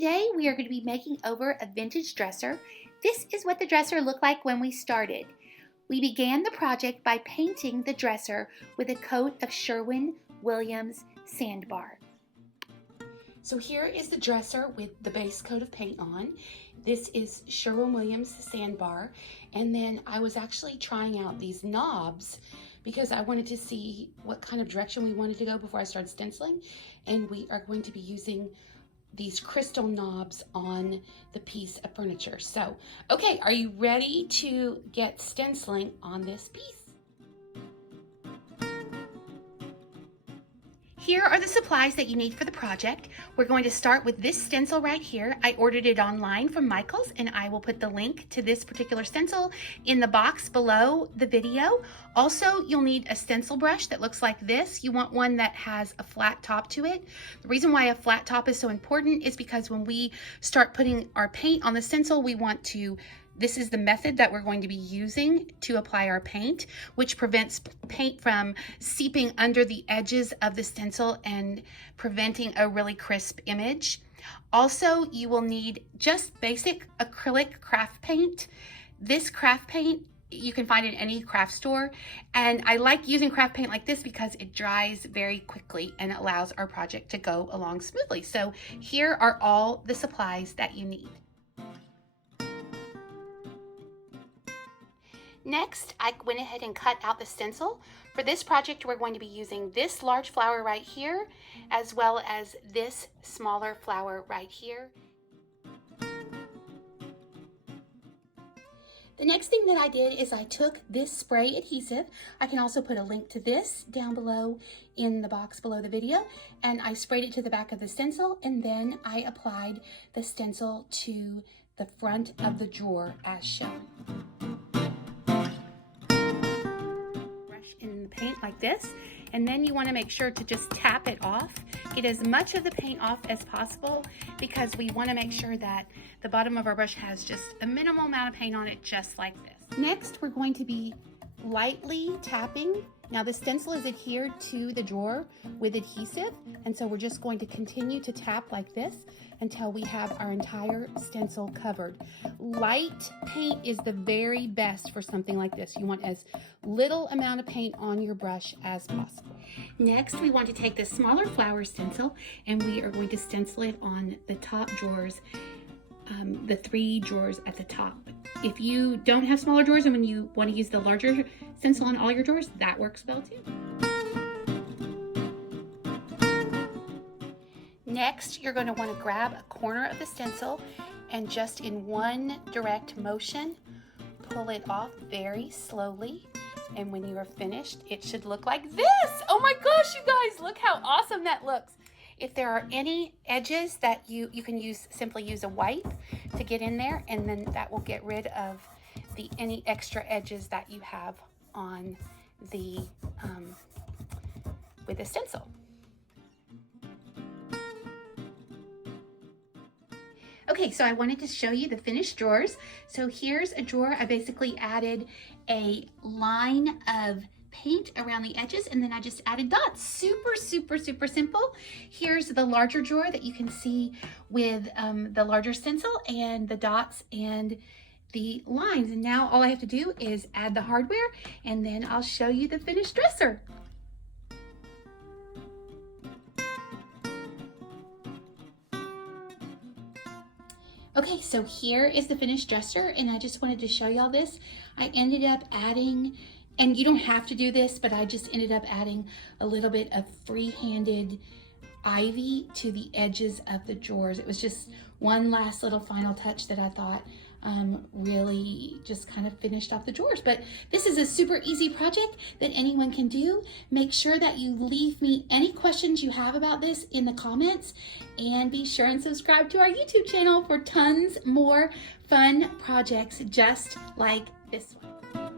Today we are going to be making over a vintage dresser. This is what the dresser looked like when we started. We began the project by painting the dresser with a coat of Sherwin-Williams sandbar. So here is the dresser with the base coat of paint on. This is Sherwin-Williams sandbar, and then I was actually trying out these knobs because I wanted to see what kind of direction we wanted to go before I started stenciling, and we are going to be using these crystal knobs on the piece of furniture. So, okay, are you ready to get stenciling on this piece? Here are the supplies that you need for the project. We're going to start with this stencil right here. I ordered it online from Michael's, and I will put the link to this particular stencil in the box below the video. Also, you'll need a stencil brush that looks like this. You want one that has a flat top to it. The reason why a flat top is so important is because when we start putting our paint on the stencil, we want to this is the method that we're going to be using to apply our paint, which prevents paint from seeping under the edges of the stencil and preventing a really crisp image. Also, you will need just basic acrylic craft paint. This craft paint you can find in any craft store, and I like using craft paint like this because it dries very quickly and allows our project to go along smoothly. So here are all the supplies that you need. Next, I went ahead and cut out the stencil. For this project, we're going to be using this large flower right here, as well as this smaller flower right here. The next thing that I did is I took this spray adhesive. I can also put a link to this down below in the box below the video, and I sprayed it to the back of the stencil, and then I applied the stencil to the front of the drawer as shown. In the paint like this, and then you want to make sure to just tap it off. Get as much of the paint off as possible because we want to make sure that the bottom of our brush has just a minimal amount of paint on it, just like this. Next, we're going to be lightly tapping. Now the stencil is adhered to the drawer with adhesive, and so we're just going to continue to tap like this until we have our entire stencil covered. Light paint is the very best for something like this. You want as little amount of paint on your brush as possible. Next, we want to take this smaller flower stencil, and we are going to stencil it on the top drawers, the 3 drawers at the top. If you don't have smaller drawers and when you want to use the larger stencil on all your drawers, that works well too. Next, you're going to want to grab a corner of the stencil and just in one direct motion, pull it off very slowly. And when you are finished, it should look like this. Oh my gosh, you guys, look how awesome that looks. If there are any edges that you can simply use a wipe to get in there, and then that will get rid of any extra edges that you have on the with the stencil. Okay, so I wanted to show you the finished drawers. So here's a drawer. I basically added a line of paint around the edges, and then I just added dots. Super, super, super simple. Here's the larger drawer that you can see with the larger stencil and the dots and the lines. And now all I have to do is add the hardware, and then I'll show you the finished dresser. Okay, so here is the finished dresser, and I just wanted to show y'all this. I ended up adding, and you don't have to do this, but I just ended up adding a little bit of free-handed ivy to the edges of the drawers. It was just one last little final touch that I thought really just kind of finished off the drawers. But this is a super easy project that anyone can do. Make sure that you leave me any questions you have about this in the comments, and be sure and subscribe to our YouTube channel for tons more fun projects just like this one.